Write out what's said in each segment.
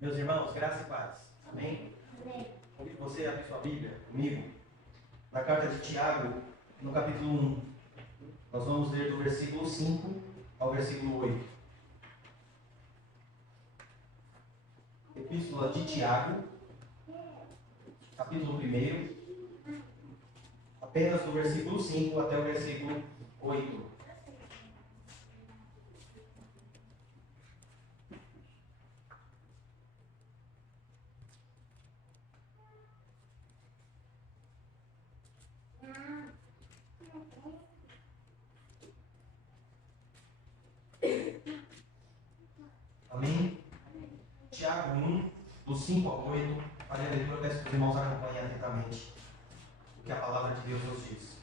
Meus irmãos, graça e paz. Amém? Convido você a abrir sua Bíblia comigo. Na carta de Tiago, no capítulo 1. Nós vamos ler do versículo 5 ao versículo 8. Epístola de Tiago, capítulo 1, apenas do versículo 5 até o versículo 8. Amém? Tiago 1, do 5 ao 8. Farei a leitura, peço que os irmãos acompanhem atentamente o que a palavra de Deus nos diz.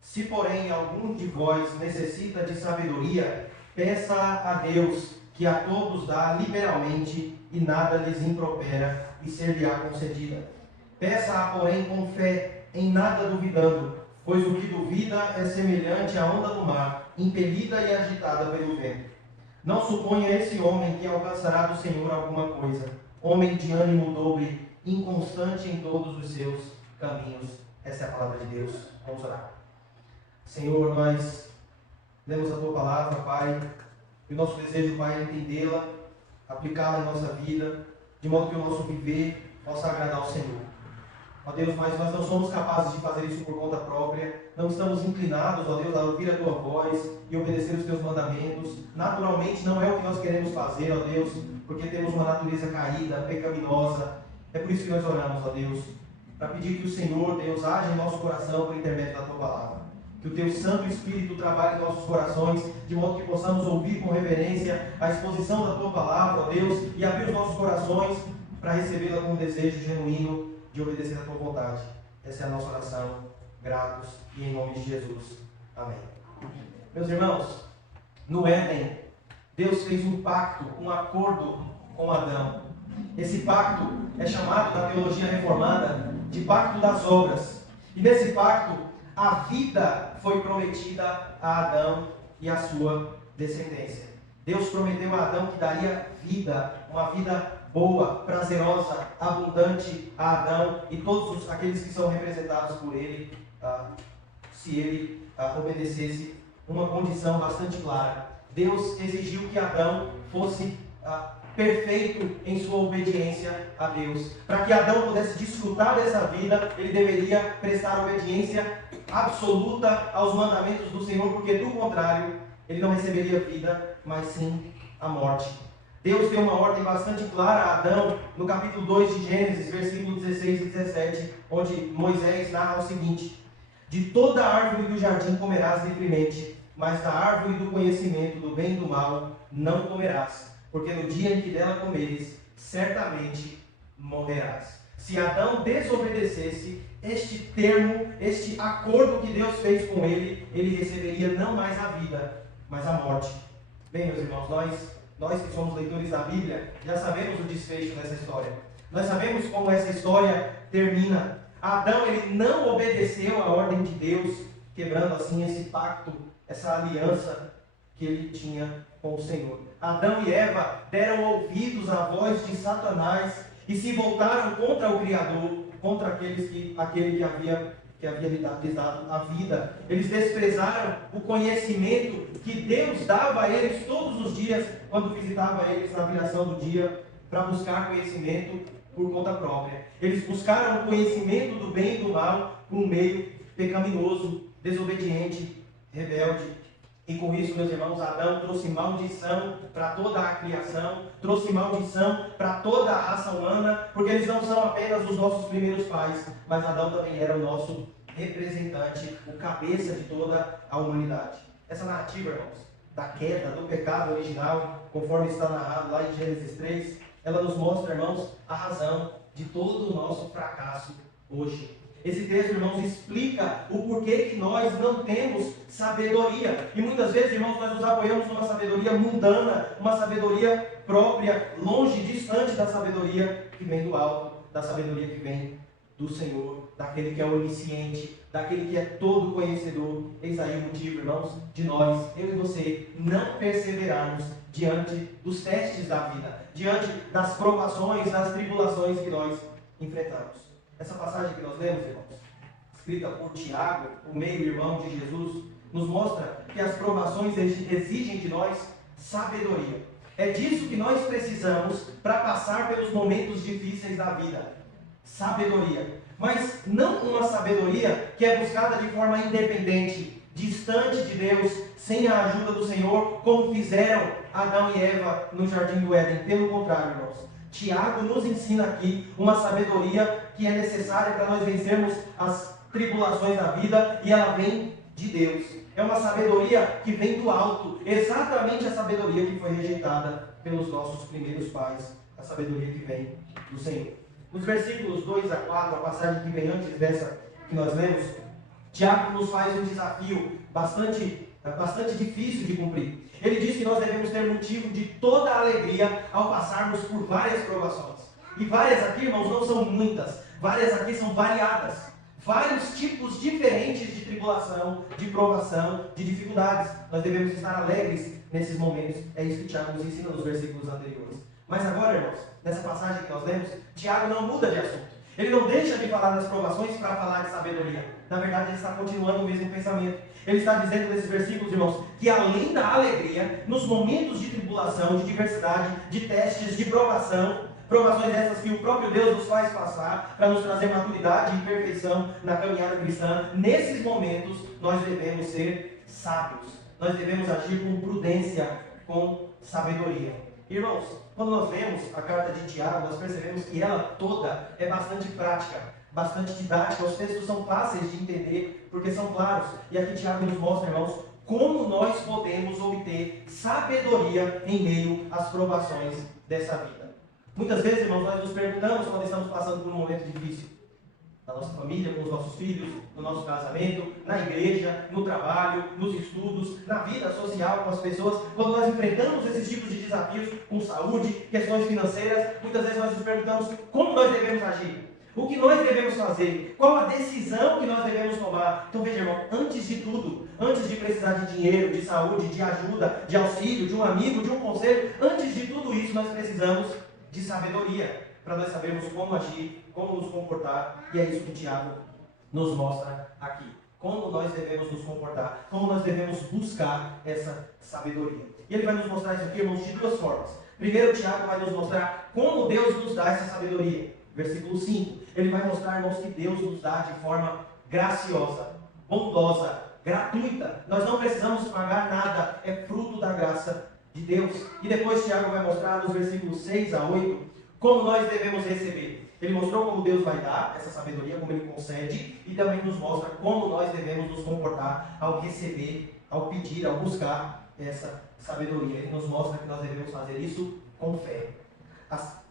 Se, porém, algum de vós necessita de sabedoria, peça a Deus, que a todos dá liberalmente e nada lhes impropera, e ser-lhe-á concedida. Peça-a, porém, com fé, em nada duvidando, pois o que duvida é semelhante à onda do mar, impelida e agitada pelo vento. Não suponha esse homem que alcançará do Senhor alguma coisa, homem de ânimo dobre, inconstante em todos os seus caminhos. Essa é a palavra de Deus. Vamos orar. Senhor, nós lemos a Tua palavra, Pai, e o nosso desejo, Pai, é entendê-la, aplicá-la em nossa vida, de modo que o nosso viver possa agradar ao Senhor. Ó Deus, mas nós não somos capazes de fazer isso por conta própria, não estamos inclinados, ó Deus, a ouvir a Tua voz e obedecer os Teus mandamentos. Naturalmente não é o que nós queremos fazer, ó Deus, porque temos uma natureza caída, pecaminosa. É por isso que nós oramos, ó Deus, para pedir que o Senhor, Deus, haja em nosso coração por intermédio da Tua palavra. Que o Teu Santo Espírito trabalhe em nossos corações, de modo que possamos ouvir com reverência a exposição da Tua palavra, ó Deus, e abrir os nossos corações para recebê-la com um desejo genuíno de obedecer a Tua vontade. Essa é a nossa oração, gratos e em nome de Jesus. Amém. Meus irmãos, no Éden, Deus fez um pacto, um acordo com Adão. Esse pacto é chamado na teologia reformada de pacto das obras. E nesse pacto, a vida foi prometida a Adão e a sua descendência. Deus prometeu a Adão que daria vida, uma vida boa, prazerosa, abundante a Adão e todos aqueles que são representados por ele, se ele obedecesse uma condição bastante clara. Deus exigiu que Adão fosse perfeito em sua obediência a Deus. Para que Adão pudesse desfrutar dessa vida, ele deveria prestar obediência absoluta aos mandamentos do Senhor, porque do contrário, ele não receberia vida, mas sim a morte. Deus deu uma ordem bastante clara a Adão no capítulo 2 de Gênesis, versículos 16 e 17, onde Moisés narra o seguinte: de toda árvore do jardim comerás livremente, mas da árvore do conhecimento do bem e do mal não comerás, porque no dia em que dela comeres, certamente morrerás. Se Adão desobedecesse este termo, este acordo que Deus fez com ele, ele receberia não mais a vida, mas a morte. Bem, meus irmãos, nós que somos leitores da Bíblia, já sabemos o desfecho dessa história. Nós sabemos como essa história termina. Adão, ele não obedeceu à ordem de Deus, quebrando assim esse pacto, essa aliança que ele tinha com o Senhor. Adão e Eva deram ouvidos à voz de Satanás e se voltaram contra o Criador, contra aquele que havia lhes dado a vida. Eles desprezaram o conhecimento que Deus dava a eles todos os dias, quando visitava eles na viração do dia, para buscar conhecimento por conta própria. Eles buscaram o conhecimento do bem e do mal por um meio pecaminoso, desobediente, rebelde. E com isso, meus irmãos, Adão trouxe maldição para toda a criação, trouxe maldição para toda a raça humana, porque eles não são apenas os nossos primeiros pais, mas Adão também era o nosso representante, o cabeça de toda a humanidade. Essa narrativa, irmãos, da queda, do pecado original, conforme está narrado lá em Gênesis 3, ela nos mostra, irmãos, a razão de todo o nosso fracasso hoje. Esse texto, irmãos, explica o porquê que nós não temos sabedoria. E muitas vezes, irmãos, nós nos apoiamos numa sabedoria mundana, uma sabedoria própria, longe, distante da sabedoria que vem do alto, da sabedoria que vem do Senhor, daquele que é onisciente, daquele que é todo conhecedor. Eis aí o motivo, irmãos, de nós, eu e você, não perseverarmos diante dos testes da vida, diante das provações, das tribulações que nós enfrentamos. Essa passagem que nós lemos, irmãos, escrita por Tiago, o meio-irmão de Jesus, nos mostra que as provações exigem de nós sabedoria. É disso que nós precisamos para passar pelos momentos difíceis da vida. Sabedoria. Mas não uma sabedoria que é buscada de forma independente, distante de Deus, sem a ajuda do Senhor, como fizeram Adão e Eva no Jardim do Éden. Pelo contrário, irmãos, Tiago nos ensina aqui uma sabedoria que é necessária para nós vencermos as tribulações da vida, e ela vem de Deus. É uma sabedoria que vem do alto, exatamente a sabedoria que foi rejeitada pelos nossos primeiros pais, a sabedoria que vem do Senhor. Nos versículos 2 a 4, a passagem que vem antes dessa que nós lemos, Tiago nos faz um desafio bastante difícil de cumprir. Ele diz que nós devemos ter motivo de toda alegria ao passarmos por várias provações. E várias aqui, irmãos, não são muitas. Várias aqui são variadas. Vários tipos diferentes de tribulação, de provação, de dificuldades. Nós devemos estar alegres nesses momentos. É isso que Tiago nos ensina nos versículos anteriores. Mas agora, irmãos, nessa passagem que nós lemos, Tiago não muda de assunto. Ele não deixa de falar das provações para falar de sabedoria. Na verdade, ele está continuando o mesmo pensamento. Ele está dizendo nesses versículos, irmãos, que além da alegria, nos momentos de tribulação, de diversidade, de testes, de provações essas que o próprio Deus nos faz passar para nos trazer maturidade e perfeição na caminhada cristã, nesses momentos nós devemos ser sábios. Nós devemos agir com prudência, com sabedoria. Irmãos, quando nós lemos a carta de Tiago, nós percebemos que ela toda é bastante prática, bastante didática. Os textos são fáceis de entender, porque são claros. E aqui Tiago nos mostra, irmãos, como nós podemos obter sabedoria em meio às provações dessa vida. Muitas vezes, irmãos, nós nos perguntamos quando estamos passando por um momento difícil. Na nossa família, com os nossos filhos, no nosso casamento, na igreja, no trabalho, nos estudos, na vida social com as pessoas. Quando nós enfrentamos esses tipos de desafios com saúde, questões financeiras, muitas vezes nós nos perguntamos como nós devemos agir. O que nós devemos fazer? Qual a decisão que nós devemos tomar? Então veja, irmão, antes de tudo, antes de precisar de dinheiro, de saúde, de ajuda, de auxílio, de um amigo, de um conselho, antes de tudo isso nós precisamos de sabedoria, para nós sabermos como agir, como nos comportar, e é isso que Tiago nos mostra aqui. Como nós devemos nos comportar, como nós devemos buscar essa sabedoria. E ele vai nos mostrar isso aqui, irmãos, de duas formas. Primeiro, Tiago vai nos mostrar como Deus nos dá essa sabedoria. Versículo 5, ele vai mostrar, irmãos, que Deus nos dá de forma graciosa, bondosa, gratuita. Nós não precisamos pagar nada, é fruto da graça de Deus. E depois Tiago vai mostrar nos versículos 6 a 8 como nós devemos receber. Ele mostrou como Deus vai dar essa sabedoria, como Ele concede, e também nos mostra como nós devemos nos comportar ao receber, ao pedir, ao buscar essa sabedoria. Ele nos mostra que nós devemos fazer isso com fé.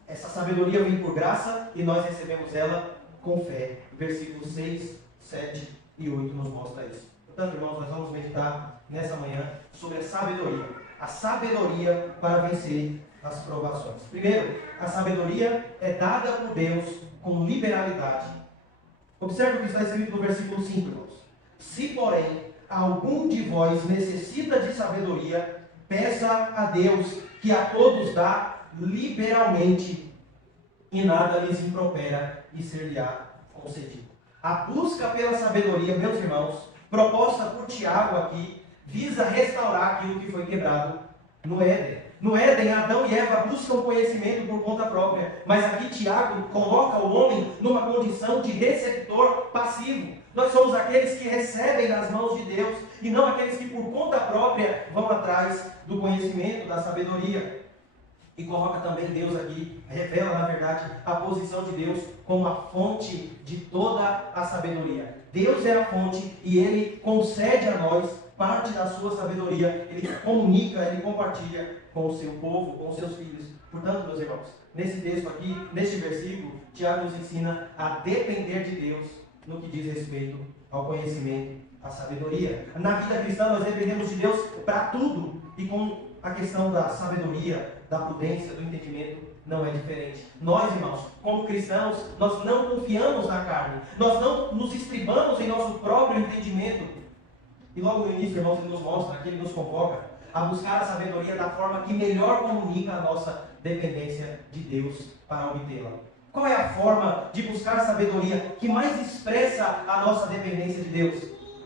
Essa sabedoria vem por graça e nós recebemos ela com fé. Versículos 6, 7 e 8 nos mostra isso. Portanto, irmãos, nós vamos meditar nessa manhã sobre a sabedoria. A sabedoria para vencer as provações. Primeiro, a sabedoria é dada por Deus com liberalidade. Observe o que está escrito no versículo 5, irmãos. Se, porém, algum de vós necessita de sabedoria, peça a Deus, que a todos dá liberalmente, e nada lhes impropera, e ser-lhe-á concedido. A busca pela sabedoria, meus irmãos, proposta por Tiago aqui, visa restaurar aquilo que foi quebrado no Éden. No Éden, Adão e Eva buscam conhecimento por conta própria, mas aqui Tiago coloca o homem numa condição de receptor passivo. Nós somos aqueles que recebem das mãos de Deus e não aqueles que por conta própria vão atrás do conhecimento, da sabedoria. E coloca também Deus aqui, revela na verdade a posição de Deus como a fonte de toda a sabedoria. Deus é a fonte e Ele concede a nós parte da sua sabedoria. Ele comunica, Ele compartilha com o seu povo, com os seus filhos. Portanto, meus irmãos, nesse texto aqui, neste versículo, Tiago nos ensina a depender de Deus no que diz respeito ao conhecimento, à sabedoria. Na vida cristã nós dependemos de Deus para tudo e com a questão da sabedoria, da prudência, do entendimento não é diferente. Nós, irmãos, como cristãos, nós não confiamos na carne. Nós não nos estribamos em nosso próprio entendimento. E logo no início, irmãos, ele nos mostra, aqui ele nos convoca a buscar a sabedoria da forma que melhor comunica a nossa dependência de Deus para obtê-la. Qual é a forma de buscar a sabedoria que mais expressa a nossa dependência de Deus?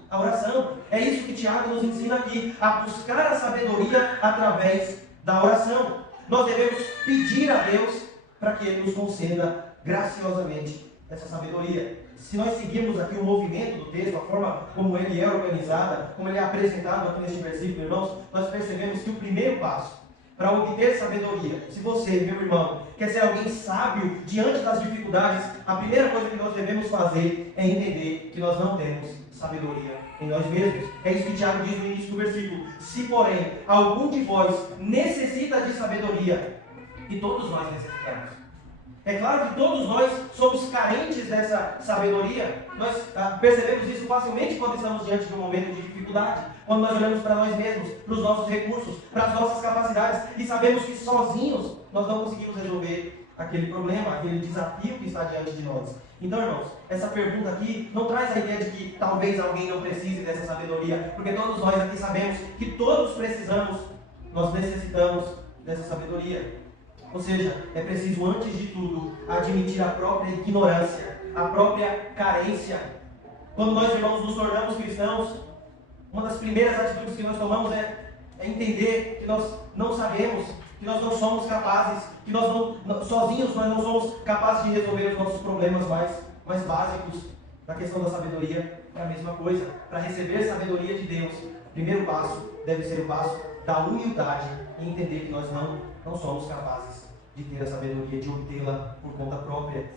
A oração. É isso que Tiago nos ensina aqui, a buscar a sabedoria através da oração. Nós devemos pedir a Deus para que Ele nos conceda graciosamente essa sabedoria. Se nós seguirmos aqui o movimento do texto, a forma como ele é organizado, como ele é apresentado aqui neste versículo, irmãos, nós percebemos que o primeiro passo para obter sabedoria, se você, meu irmão, quer ser alguém sábio diante das dificuldades, a primeira coisa que nós devemos fazer é entender que nós não temos sabedoria em nós mesmos. É isso que Tiago diz no início do versículo. Se, porém, algum de vós necessita de sabedoria, e todos nós necessitamos. É claro que todos nós somos carentes dessa sabedoria. Nós percebemos isso facilmente quando estamos diante de um momento de dificuldade. Quando nós olhamos para nós mesmos, para os nossos recursos, para as nossas capacidades e sabemos que sozinhos nós não conseguimos resolver aquele problema, aquele desafio que está diante de nós. Então, irmãos, essa pergunta aqui não traz a ideia de que talvez alguém não precise dessa sabedoria, porque todos nós aqui sabemos que todos precisamos, nós necessitamos dessa sabedoria. Ou seja, é preciso, antes de tudo, admitir a própria ignorância, a própria carência. Quando nós, irmãos, nos tornamos cristãos, uma das primeiras atitudes que nós tomamos é entender que nós não sabemos, que nós não somos capazes, que sozinhos nós não somos capazes de resolver os nossos problemas mais básicos. Na questão da sabedoria, é a mesma coisa. Para receber sabedoria de Deus, o primeiro passo deve ser o passo da humildade e entender que nós não somos capazes de ter a sabedoria, de obtê-la por conta própria.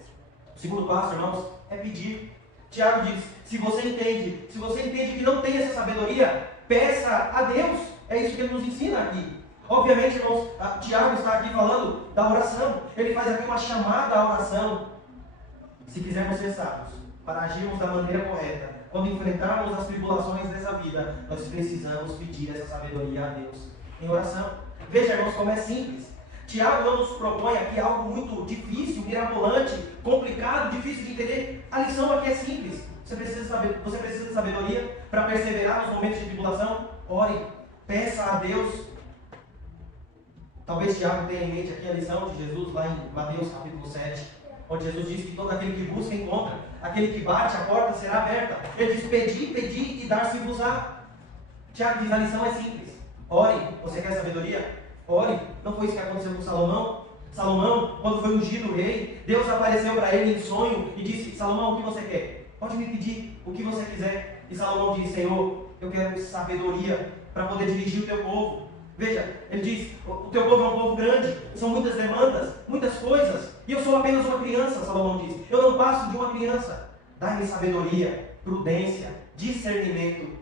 O segundo passo, irmãos, é pedir. Tiago diz, se você entende que não tem essa sabedoria, peça a Deus. É isso que ele nos ensina aqui. Obviamente, irmãos, Tiago está aqui falando da oração. Ele faz aqui uma chamada à oração. Se quisermos ser sábios, para agirmos da maneira correta, quando enfrentarmos as tribulações dessa vida, nós precisamos pedir essa sabedoria a Deus em oração. Veja, irmãos, como é simples. Tiago não nos propõe aqui algo muito difícil, mirabolante, complicado, difícil de entender. A lição aqui é simples. Você precisa de sabedoria para perseverar nos momentos de tribulação? Ore, peça a Deus. Talvez Tiago tenha em mente aqui a lição de Jesus lá em Mateus capítulo 7, onde Jesus diz que todo aquele que busca encontra, aquele que bate a porta será aberta. Ele diz, pedi e dar-se-vos-á. Tiago diz, a lição é simples. Ore, você quer sabedoria? Ore. Não foi isso que aconteceu com Salomão? Salomão, quando foi ungido rei, Deus apareceu para ele em sonho e disse, Salomão, o que você quer? Pode me pedir o que você quiser. E Salomão disse, Senhor, eu quero sabedoria para poder dirigir o teu povo. Veja, ele diz, o teu povo é um povo grande, são muitas demandas, muitas coisas, e eu sou apenas uma criança, Salomão diz. Eu não passo de uma criança. Dá-me sabedoria, prudência, discernimento.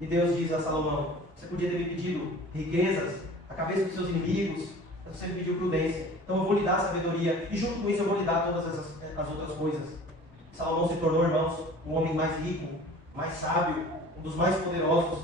E Deus diz a Salomão, você podia ter me pedido riquezas, a cabeça dos seus inimigos, mas você me pediu prudência. Então eu vou lhe dar sabedoria, e junto com isso eu vou lhe dar todas as outras coisas. Salomão se tornou, irmãos, o homem mais rico, mais sábio, um dos mais poderosos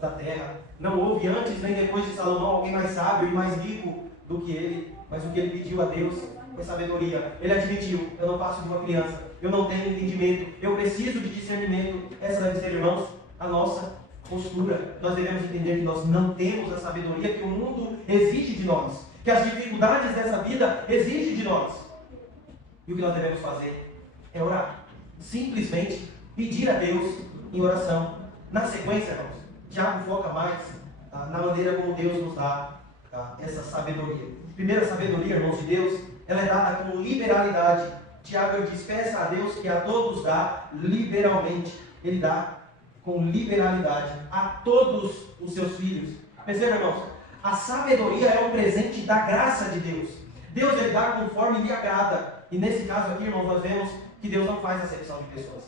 da terra. Não houve antes nem depois de Salomão alguém mais sábio e mais rico do que ele, mas o que ele pediu a Deus foi sabedoria. Ele admitiu, eu não passo de uma criança, eu não tenho entendimento, eu preciso de discernimento. Essa deve ser, irmãos, a nossa postura. Nós devemos entender que nós não temos a sabedoria que o mundo exige de nós, que as dificuldades dessa vida exigem de nós. E o que nós devemos fazer é orar. Simplesmente pedir a Deus em oração. Na sequência, irmãos, Tiago foca mais na maneira como Deus nos dá essa sabedoria. Primeiro, a sabedoria, irmãos, de Deus, ela é dada com liberalidade. Tiago diz, peça a Deus que a todos dá liberalmente. Ele dá com liberalidade a todos os seus filhos. Perceba, irmãos, a sabedoria é um presente da graça de Deus. Deus, ele dá conforme lhe agrada. E nesse caso aqui, irmãos, nós vemos que Deus não faz acepção de pessoas.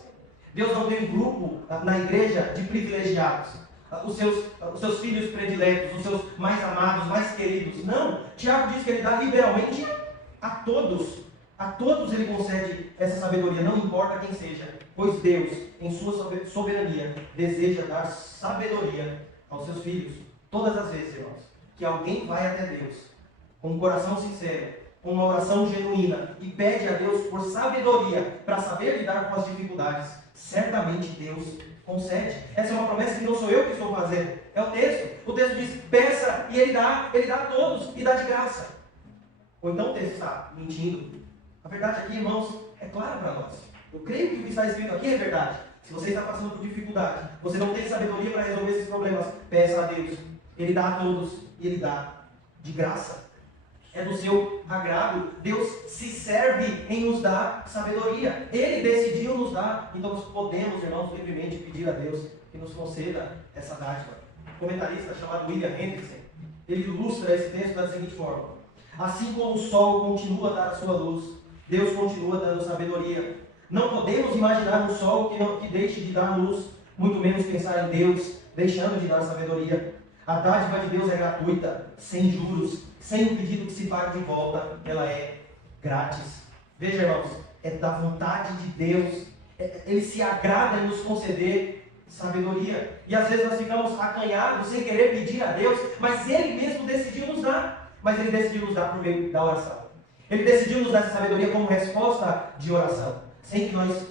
Deus não tem um grupo na igreja de privilegiados. Os seus filhos prediletos, os seus mais amados, mais queridos. Não, Tiago diz que ele dá liberalmente a todos. A todos ele concede essa sabedoria, não importa quem seja. Pois Deus, em sua soberania, deseja dar sabedoria aos seus filhos. Todas as vezes, irmãos, que alguém vai até Deus com um coração sincero, com uma oração genuína e pede a Deus por sabedoria para saber lidar com as dificuldades, certamente Deus concede. Essa é uma promessa que não sou eu que estou fazendo, é o texto. O texto diz: peça e Ele dá a todos e dá de graça. Ou então o texto está mentindo? A verdade aqui, irmãos, é clara para nós. Eu creio que o que está escrito aqui é verdade. Se você está passando por dificuldade, você não tem sabedoria para resolver esses problemas, peça a Deus. Ele dá a todos e Ele dá de graça. É do seu agrado. Deus se serve em nos dar sabedoria. Ele decidiu nos dar. Então nós podemos, irmãos, livremente pedir a Deus que nos conceda essa dádiva. Um comentarista chamado William Hendrickson, ele ilustra esse texto da seguinte forma: assim como o sol continua a dar a sua luz, Deus continua dando sabedoria. Não podemos imaginar um sol que deixe de dar luz, muito menos pensar em Deus deixando de dar sabedoria. A dádiva de Deus é gratuita, sem juros, sem um pedido que se pague de volta, ela é grátis. Veja, irmãos, é da vontade de Deus, Ele se agrada em nos conceder sabedoria. E às vezes nós ficamos acanhados, sem querer pedir a Deus, mas Ele mesmo decidiu nos dar. Mas Ele decidiu nos dar por meio da oração. Ele decidiu nos dar essa sabedoria como resposta de oração. Sem que nós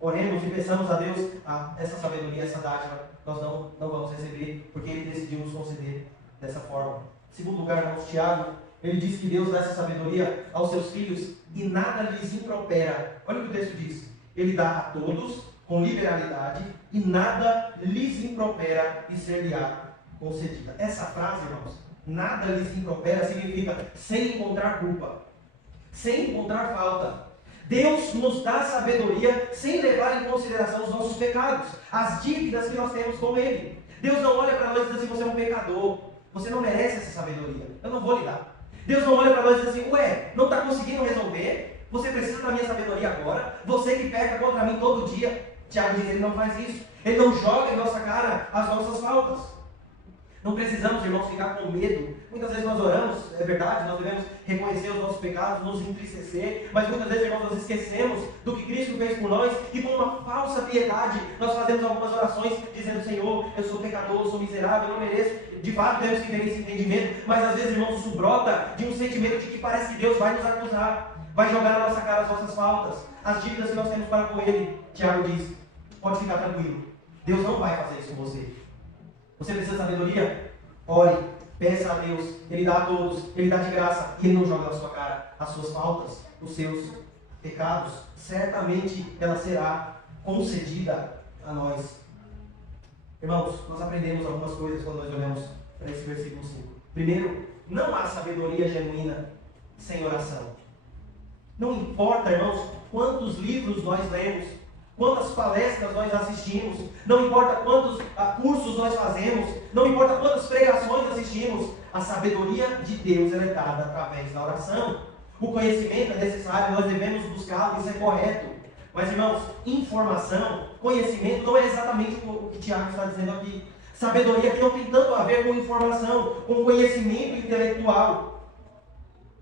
oremos e peçamos a Deus essa sabedoria, essa dádiva, nós não vamos receber, porque Ele decidiu nos conceder dessa forma. Em segundo lugar, irmãos, Tiago, ele diz que Deus dá essa sabedoria aos seus filhos e nada lhes impropera. Olha o que o texto diz: Ele dá a todos com liberalidade e nada lhes impropera e ser-lhe-á concedida. Essa frase, irmãos, nada lhes impropera, significa sem encontrar culpa, sem encontrar falta. Deus nos dá sabedoria sem levar em consideração os nossos pecados, as dívidas que nós temos com Ele. Deus não olha para nós e diz assim: você é um pecador, você não merece essa sabedoria, eu não vou lhe dar. Deus não olha para nós e diz assim: ué, não está conseguindo resolver? Você precisa da minha sabedoria agora? Você que peca contra mim todo dia. Tiago diz: Ele não faz isso. Ele não joga em nossa cara as nossas faltas. Não precisamos, irmãos, ficar com medo. Muitas vezes nós oramos, é verdade, nós devemos reconhecer os nossos pecados, nos entristecer, mas muitas vezes, irmãos, nós esquecemos do que Cristo fez por nós e com uma falsa piedade nós fazemos algumas orações dizendo: Senhor, eu sou pecador, eu sou miserável, eu não mereço. De fato, temos que ter esse entendimento, mas às vezes, irmãos, isso brota de um sentimento de que parece que Deus vai nos acusar, vai jogar na nossa cara as nossas faltas, as dívidas que nós temos para com Ele. Tiago diz: pode ficar tranquilo, Deus não vai fazer isso com você. Você precisa de sabedoria? Ore, peça a Deus, Ele dá a todos, Ele dá de graça, e Ele não joga na sua cara as suas faltas, os seus pecados. Certamente ela será concedida a nós. Irmãos, nós aprendemos algumas coisas quando nós olhamos para esse versículo 5. Primeiro, não há sabedoria genuína sem oração. Não importa, irmãos, quantos livros nós lemos, quantas palestras nós assistimos, não importa quantos cursos nós fazemos, não importa quantas pregações assistimos, a sabedoria de Deus é dada através da oração. O conhecimento é necessário, nós devemos buscá-lo, isso é correto. Mas, irmãos, informação, conhecimento não é exatamente o que Tiago está dizendo aqui. Sabedoria que não tem tanto a ver com informação, com conhecimento intelectual.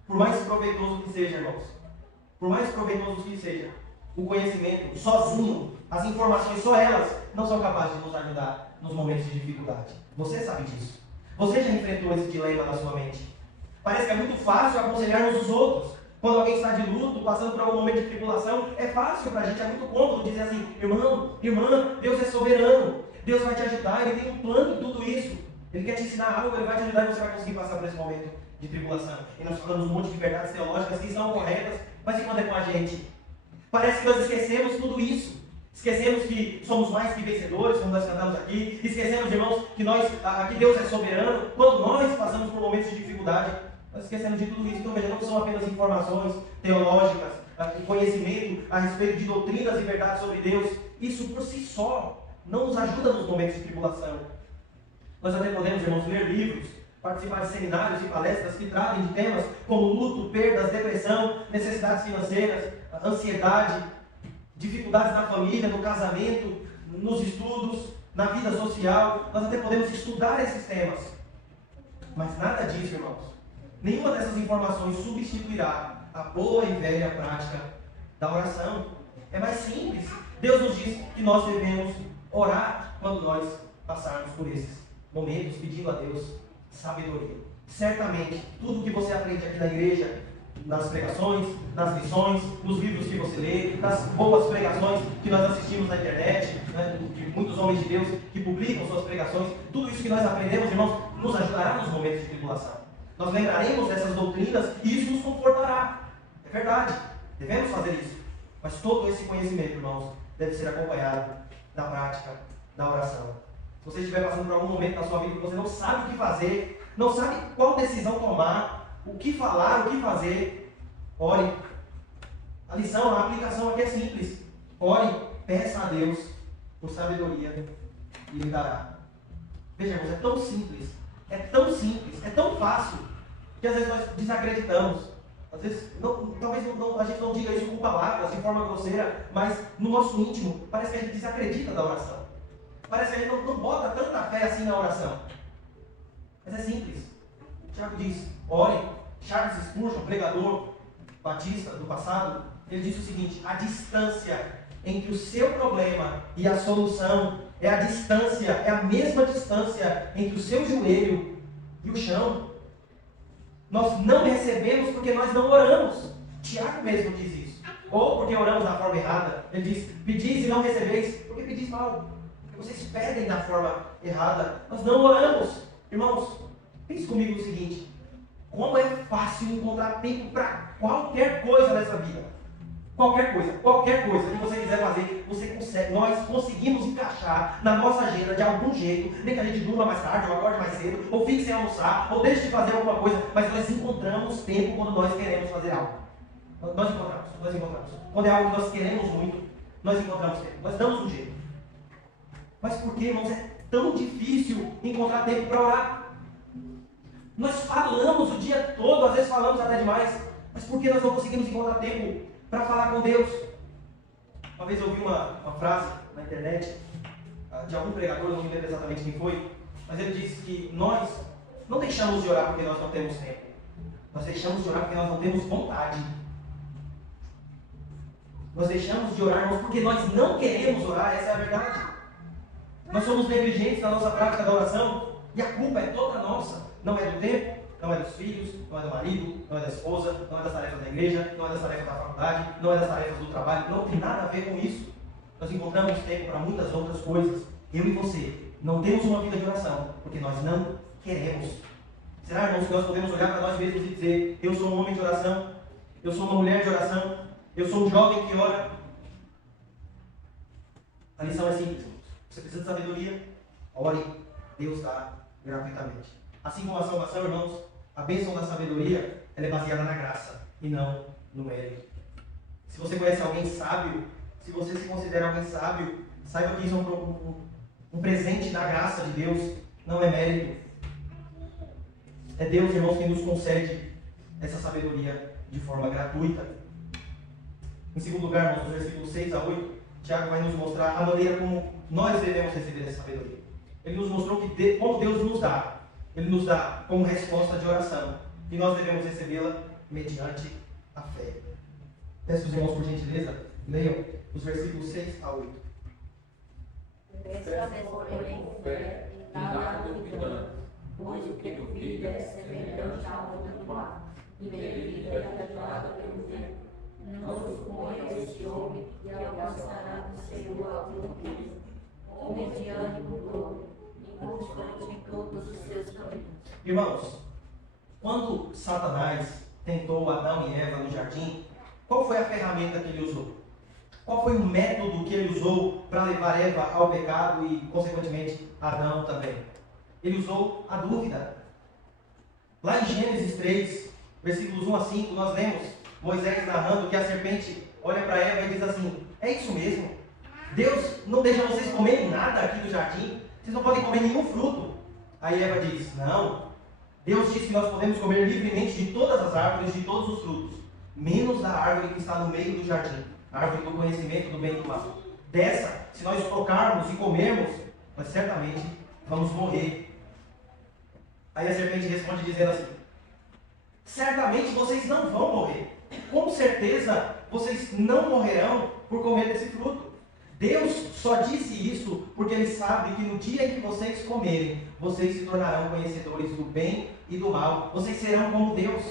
Por mais proveitoso que seja, irmãos, por mais proveitoso que seja, o conhecimento sozinho, as informações só elas, não são capazes de nos ajudar nos momentos de dificuldade. Você sabe disso. Você já enfrentou esse dilema na sua mente. Parece que é muito fácil aconselharmos os outros. Quando alguém está de luto, passando por algum momento de tribulação, é fácil para a gente, é muito cômodo dizer assim: irmão, irmã, Deus é soberano, Deus vai te ajudar, Ele tem um plano em tudo isso. Ele quer te ensinar algo, Ele vai te ajudar e você vai conseguir passar por esse momento de tribulação. E nós falamos um monte de verdades teológicas que são corretas, mas e quando é com a gente? Parece que nós esquecemos tudo isso. Esquecemos que somos mais que vencedores, como nós cantamos aqui. Esquecemos, irmãos, que Deus é soberano. Quando nós passamos por momentos de dificuldade, nós esquecemos de tudo isso. Então, veja, não são apenas informações teológicas, conhecimento a respeito de doutrinas e verdades sobre Deus. Isso por si só não nos ajuda nos momentos de tribulação. Nós até podemos, irmãos, ler livros, participar de seminários e palestras que tratem de temas como luto, perdas, depressão, necessidades financeiras, ansiedade, dificuldades na família, no casamento, nos estudos, na vida social. Nós até podemos estudar esses temas. Mas nada disso, irmãos. Nenhuma dessas informações substituirá a boa e velha prática da oração. É mais simples. Deus nos diz que nós devemos orar quando nós passarmos por esses momentos, pedindo a Deus sabedoria. Certamente, tudo que você aprende aqui na igreja, nas pregações, nas lições, nos livros que você lê, nas boas pregações que nós assistimos na internet, né, de muitos homens de Deus que publicam suas pregações, tudo isso que nós aprendemos, irmãos, nos ajudará nos momentos de tribulação. Nós lembraremos dessas doutrinas e isso nos confortará. É verdade, devemos fazer isso. Mas todo esse conhecimento, irmãos, deve ser acompanhado da prática, da oração. Se você estiver passando por algum momento na sua vida que você não sabe o que fazer, não sabe qual decisão tomar, o que falar, o que fazer, ore. A lição, a aplicação aqui é simples. Ore, peça a Deus por sabedoria e Ele dará. Veja, irmãos, é tão simples, é tão fácil, que às vezes nós desacreditamos. Às vezes, talvez a gente não diga isso com palavras, de forma grosseira, mas no nosso íntimo, parece que a gente desacredita da oração. Parece que a gente não bota tanta fé assim na oração. Mas é simples. Tiago diz, ore. Charles Spurgeon, pregador batista do passado, ele disse o seguinte: a distância entre o seu problema e a solução é a mesma distância entre o seu joelho e o chão. Nós não recebemos porque nós não oramos. Tiago mesmo diz isso. Ou porque oramos da forma errada. Ele diz, pedis e não recebeis, porque pedis mal. Porque vocês pedem da forma errada. Nós não oramos. Irmãos, pense comigo o seguinte: como é fácil encontrar tempo para qualquer coisa nessa vida. Qualquer coisa que você quiser fazer, você consegue. Nós conseguimos encaixar na nossa agenda de algum jeito, nem que a gente durma mais tarde, ou acorde mais cedo, ou fique sem almoçar, ou deixe de fazer alguma coisa, mas nós encontramos tempo quando nós queremos fazer algo. Nós encontramos. Quando é algo que nós queremos muito, nós encontramos tempo. Nós damos um jeito. Mas por que, irmãos, é tão difícil encontrar tempo para orar? Nós falamos o dia todo, às vezes falamos até demais, mas por que nós não conseguimos encontrar tempo para falar com Deus? Uma vez eu ouvi uma frase na internet de algum pregador, não me lembro exatamente quem foi, mas ele disse que nós não deixamos de orar porque nós não temos tempo. Nós deixamos de orar porque nós não temos vontade. Nós deixamos de orar porque nós não queremos orar, essa é a verdade. Nós somos negligentes na nossa prática da oração e a culpa é toda nossa. Não é do tempo, não é dos filhos, não é do marido, não é da esposa, não é das tarefas da igreja, não é das tarefas da faculdade, não é das tarefas do trabalho, não tem nada a ver com isso. Nós encontramos tempo para muitas outras coisas. Eu e você não temos uma vida de oração porque nós não queremos. Será, irmãos, que nós podemos olhar para nós mesmos e dizer: eu sou um homem de oração, eu sou uma mulher de oração, eu sou um jovem que ora? A lição é simples. Você precisa de sabedoria? Ore, Deus dá gratuitamente. Assim como a salvação, irmãos, a bênção da sabedoria, ela é baseada na graça e não no mérito. Se você conhece alguém sábio, se você se considera alguém sábio, saiba que isso é um presente da graça de Deus, não é mérito. É Deus, irmãos, quem nos concede essa sabedoria de forma gratuita. Em segundo lugar, irmãos, nos versículos 6 a 8, Tiago vai nos mostrar a maneira como nós devemos receber essa sabedoria. Ele nos mostrou que como Deus nos dá. Ele nos dá como resposta de oração. E nós devemos recebê-la mediante a fé. Peço os irmãos, por gentileza, leiam os versículos 6 a 8. Peça, porém, com fé, e nada duvidando, pois o que duvida é semelhante à onda do mar, impelida e agitada pelo vento. Não suponha este homem que alcançará do Senhor alguma coisa. Homem de ânimo todo, inconstante em todos os seus caminhos. Irmãos, quando Satanás tentou Adão e Eva no jardim, qual foi a ferramenta que ele usou? Qual foi o método que ele usou para levar Eva ao pecado e, consequentemente, Adão também? Ele usou a dúvida. Lá em Gênesis 3, versículos 1 a 5, nós lemos Moisés narrando que a serpente olha para Eva e diz assim: é isso mesmo? Deus não deixa vocês comerem nada aqui do jardim? Vocês não podem comer nenhum fruto? Aí Eva diz: não. Deus diz que nós podemos comer livremente de todas as árvores, de todos os frutos, menos da árvore que está no meio do jardim, a árvore do conhecimento do bem e do mal. Dessa, se nós tocarmos e comermos, nós certamente vamos morrer. Aí a serpente responde dizendo assim: certamente vocês não vão morrer. Com certeza vocês não morrerão por comer desse fruto. Deus só disse isso porque Ele sabe que no dia em que vocês comerem, vocês se tornarão conhecedores do bem e do mal. Vocês serão como Deus.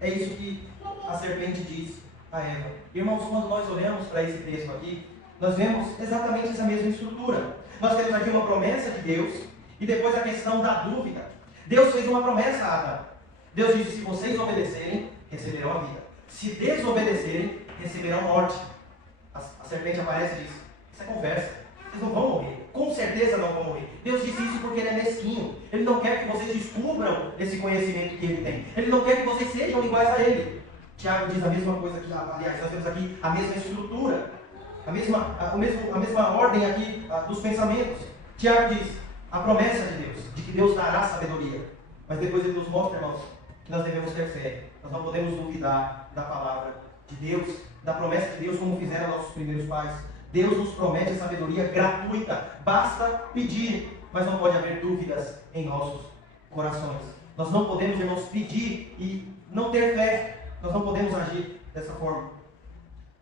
É isso que a serpente diz a Eva. Irmãos, quando nós olhamos para esse texto aqui, nós vemos exatamente essa mesma estrutura. Nós temos aqui uma promessa de Deus e depois a questão da dúvida. Deus fez uma promessa a Adão. Deus disse: se vocês obedecerem, receberão a vida. Se desobedecerem, receberão morte. A serpente aparece e diz: isso é conversa. Vocês não vão morrer. Com certeza não vão morrer. Deus disse isso porque Ele é mesquinho. Ele não quer que vocês descubram esse conhecimento que Ele tem. Ele não quer que vocês sejam iguais a Ele. Tiago diz a mesma coisa que, aliás, nós temos aqui a mesma estrutura, a mesma ordem aqui dos pensamentos. Tiago diz a promessa de Deus, de que Deus dará sabedoria. Mas depois Ele nos mostra, irmãos, que nós devemos ter fé. Nós não podemos duvidar da palavra de Deus, da promessa de Deus, como fizeram nossos primeiros pais. Deus nos promete sabedoria gratuita, basta pedir, mas não pode haver dúvidas em nossos corações. Nós não podemos, irmãos, pedir e não ter fé. Nós não podemos agir dessa forma.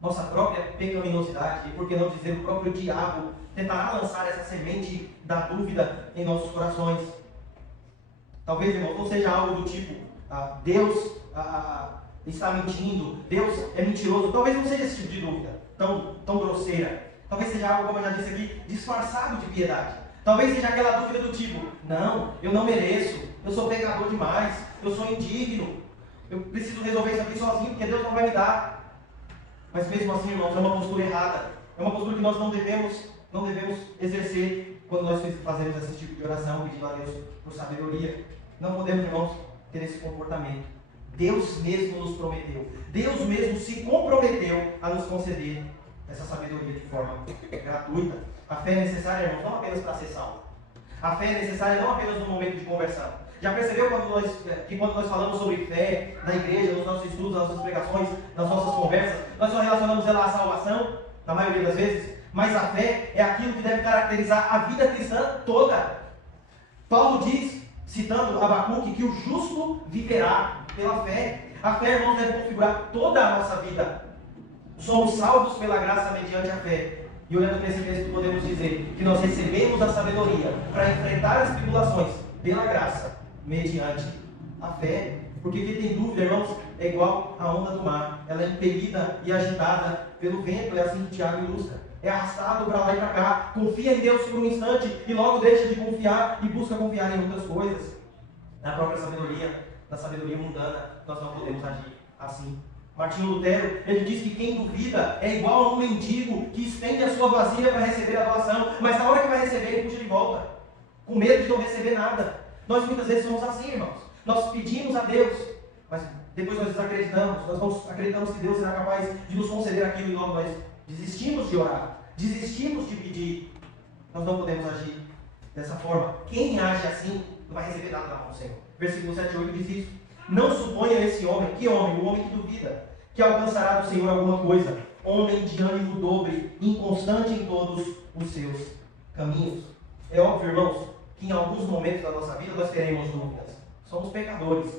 Nossa própria pecaminosidade, e por que não dizer o próprio diabo, tentará lançar essa semente da dúvida em nossos corações. Talvez, irmão, não seja algo do tipo: Deus está mentindo, Deus é mentiroso. Talvez não seja esse tipo de dúvida tão grosseira. Talvez seja algo, como eu já disse aqui, disfarçado de piedade. Talvez seja aquela dúvida do tipo: não, eu não mereço, eu sou pecador demais, eu sou indigno, eu preciso resolver isso aqui sozinho porque Deus não vai me dar. Mas mesmo assim, irmãos, é uma postura errada. É uma postura que nós não devemos exercer quando nós fazemos esse tipo de oração, pedindo a Deus por sabedoria. Não podemos, irmãos, ter esse comportamento. Deus mesmo nos prometeu. Deus mesmo se comprometeu a nos conceder essa sabedoria de forma gratuita. A fé é necessária, irmãos, não apenas para ser salvo. A fé é necessária não apenas no momento de conversão. Já percebeu que quando nós falamos sobre fé na igreja, nos nossos estudos, nas nossas pregações, nas nossas conversas, nós só relacionamos ela à salvação, na maioria das vezes, mas a fé é aquilo que deve caracterizar a vida cristã toda. Paulo diz, citando Abacuque, que o justo viverá pela fé. A fé, irmãos, deve configurar toda a nossa vida. Somos salvos pela graça mediante a fé. E olhando para esse texto, podemos dizer que nós recebemos a sabedoria para enfrentar as tribulações pela graça mediante a fé. Porque quem tem dúvida, irmãos, é igual a onda do mar. Ela é impelida e agitada pelo vento. É assim que Tiago ilustra. É arrastado para lá e para cá. Confia em Deus por um instante e logo deixa de confiar e busca confiar em outras coisas. Na própria sabedoria, na sabedoria mundana, nós não podemos agir assim. Martinho Lutero, ele diz que quem duvida é igual a um mendigo que estende a sua vasilha para receber a doação, mas na hora que vai receber, ele puxa de volta, com medo de não receber nada. Nós muitas vezes somos assim, irmãos. Nós pedimos a Deus, mas depois nós desacreditamos. Nós acreditamos que Deus será capaz de nos conceder aquilo e logo nós desistimos de orar, desistimos de pedir. Nós não podemos agir dessa forma. Quem age assim não vai receber nada da mão do Senhor. Versículo 7 e 8 diz isso. Não suponha esse homem, que homem? O homem que duvida, que alcançará do Senhor alguma coisa. Homem de ânimo dobre, inconstante em todos os seus caminhos. É óbvio, irmãos, que em alguns momentos da nossa vida nós teremos dúvidas. Somos pecadores.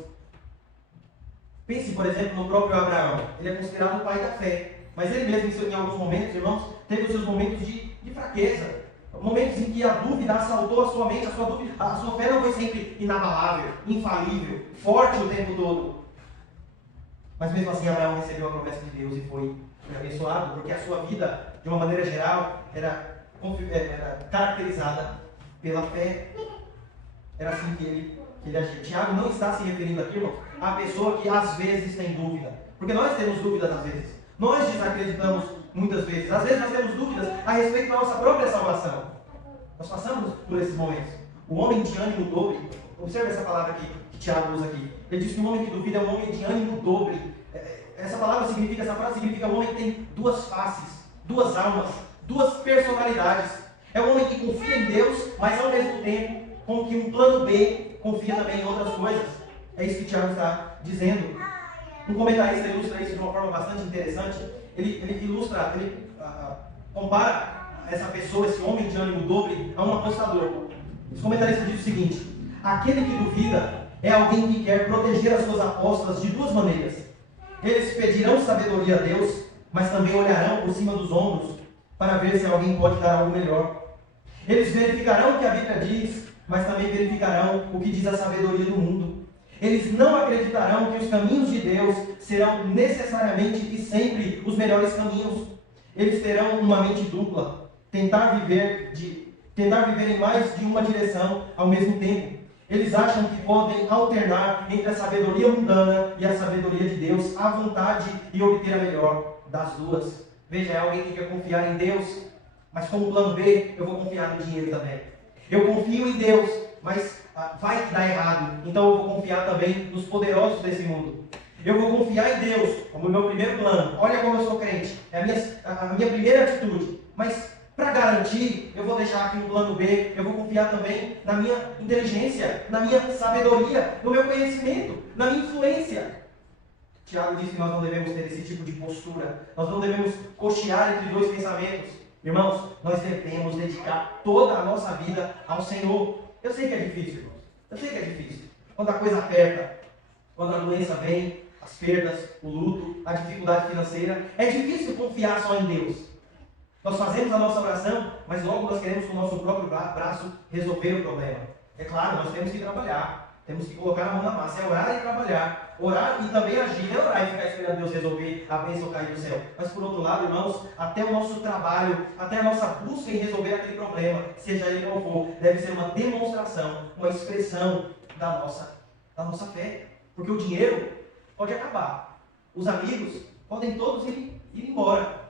Pense, por exemplo, no próprio Abraão. Ele é considerado o pai da fé. Mas ele mesmo, em alguns momentos, irmãos, teve os seus momentos de fraqueza. Momentos em que a dúvida assaltou a sua mente, a sua fé não foi sempre inabalável, infalível, forte o tempo todo. Mas mesmo assim, Abraão recebeu a promessa de Deus e foi abençoado, porque a sua vida, de uma maneira geral, era caracterizada pela fé. Era assim que ele agia. Tiago não está se referindo aqui, irmãos, à pessoa que às vezes tem dúvida. Porque nós temos dúvidas às vezes. Nós desacreditamos muitas vezes. Às vezes nós temos dúvidas a respeito da nossa própria salvação. Nós passamos por esses momentos. O homem de ânimo dobre, observe essa palavra aqui, que Tiago usa aqui. Ele diz que o homem que duvida é um homem de ânimo dobre. Essa frase significa um homem que tem duas faces, duas almas, duas personalidades. É um homem que confia em Deus, mas ao mesmo tempo, como que um plano B, confia também em outras coisas. É isso que Tiago está dizendo. Um comentarista ilustra isso de uma forma bastante interessante. Ele compara essa pessoa, esse homem de ânimo dobre, a um apostador. Esse comentarista diz o seguinte: aquele que duvida é alguém que quer proteger as suas apostas de duas maneiras. Eles pedirão sabedoria a Deus, mas também olharão por cima dos ombros para ver se alguém pode dar algo melhor. Eles verificarão o que a Bíblia diz, mas também verificarão o que diz a sabedoria do mundo. Eles não acreditarão que os caminhos de Deus serão necessariamente e sempre os melhores caminhos. Eles terão uma mente dupla, tentar viver em mais de uma direção ao mesmo tempo. Eles acham que podem alternar entre a sabedoria mundana e a sabedoria de Deus à vontade e obter a melhor das duas. Veja, é alguém que quer confiar em Deus, mas como plano B, eu vou confiar no dinheiro também. Eu confio em Deus, mas vai que dá errado, então eu vou confiar também nos poderosos desse mundo. Eu vou confiar em Deus como meu primeiro plano. Olha como eu sou crente, é a minha primeira atitude. Mas para garantir, eu vou deixar aqui um plano B, eu vou confiar também na minha inteligência, na minha sabedoria, no meu conhecimento, na minha influência. Tiago diz que nós não devemos ter esse tipo de postura, nós não devemos cochear entre dois pensamentos. Irmãos, nós devemos dedicar toda a nossa vida ao Senhor. Eu sei que é difícil, irmãos, eu sei que é difícil. Quando a coisa aperta, quando a doença vem, as perdas, o luto, a dificuldade financeira, é difícil confiar só em Deus. Nós fazemos a nossa oração, mas logo nós queremos com o nosso próprio braço resolver o problema. É claro, nós temos que trabalhar, temos que colocar a mão na massa, é orar e trabalhar. Orar e também agir, não é orar e ficar esperando Deus resolver a bênção cair do céu. Mas por outro lado, irmãos, até o nosso trabalho, até a nossa busca em resolver aquele problema, seja ele qual for, deve ser uma demonstração, uma expressão da nossa fé. Porque o dinheiro pode acabar, os amigos podem todos ir embora.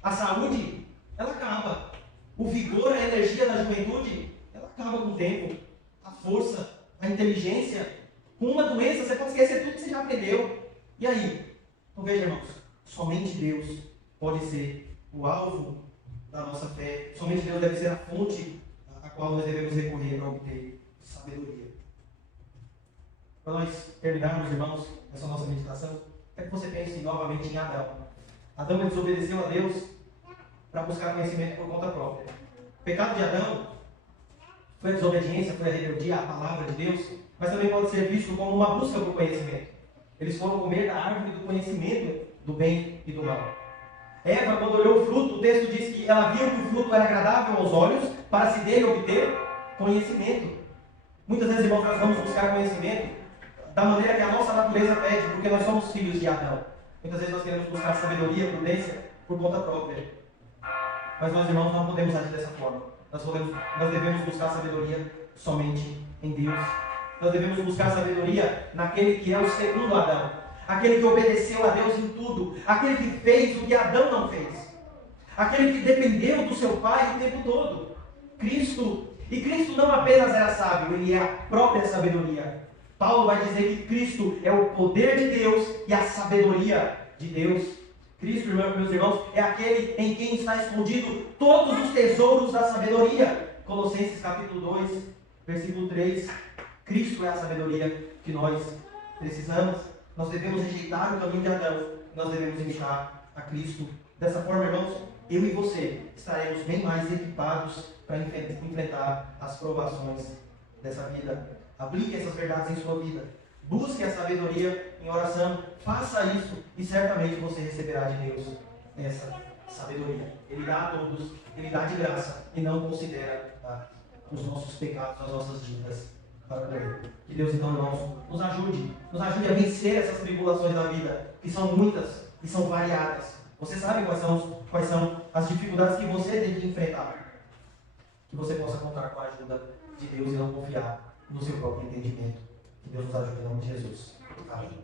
A saúde, ela acaba. O vigor, a energia da juventude, ela acaba com o tempo. A força, a inteligência. Com uma doença, você pode esquecer tudo que você já aprendeu. E aí? Então veja, irmãos, somente Deus pode ser o alvo da nossa fé. Somente Deus deve ser a fonte a qual nós devemos recorrer para obter sabedoria. Para nós terminarmos, irmãos, essa nossa meditação, quero que você pense novamente em Adão. Adão desobedeceu a Deus para buscar conhecimento por conta própria. O pecado de Adão foi a desobediência, foi a rebeldia à palavra de Deus, mas também pode ser visto como uma busca por conhecimento. Eles foram comer da árvore do conhecimento do bem e do mal. Eva, quando olhou o fruto, o texto diz que ela viu que o fruto era agradável aos olhos, para se dele obter conhecimento. Muitas vezes, irmãos, nós vamos buscar conhecimento da maneira que a nossa natureza pede, porque nós somos filhos de Adão. Muitas vezes nós queremos buscar sabedoria, prudência, por conta própria. Mas nós, irmãos, não podemos agir dessa forma. Nós devemos buscar sabedoria somente em Deus. Nós devemos buscar sabedoria naquele que é o segundo Adão. Aquele que obedeceu a Deus em tudo. Aquele que fez o que Adão não fez. Aquele que dependeu do seu pai o tempo todo. Cristo. E Cristo não apenas era sábio, ele é a própria sabedoria. Paulo vai dizer que Cristo é o poder de Deus e a sabedoria de Deus. Cristo, meus irmãos, é aquele em quem está escondido todos os tesouros da sabedoria. Colossenses capítulo 2, versículo 3. Cristo é a sabedoria que nós precisamos. Nós devemos rejeitar o caminho de Adão. Nós devemos imitar a Cristo. Dessa forma, irmãos, eu e você estaremos bem mais equipados para enfrentar as provações dessa vida. Aplique essas verdades em sua vida. Busque a sabedoria em oração. Faça isso e certamente você receberá de Deus essa sabedoria. Ele dá a todos, ele dá de graça e não considera os nossos pecados, as nossas dívidas para com ele. Que Deus, então, irmãos, nos ajude a vencer essas tribulações da vida, que são muitas e são variadas. Você sabe quais são as dificuldades que você tem que enfrentar. Que você possa contar com a ajuda de Deus e não confiar no seu próprio entendimento. Que Deus nos ajude em nome de Jesus. Amém.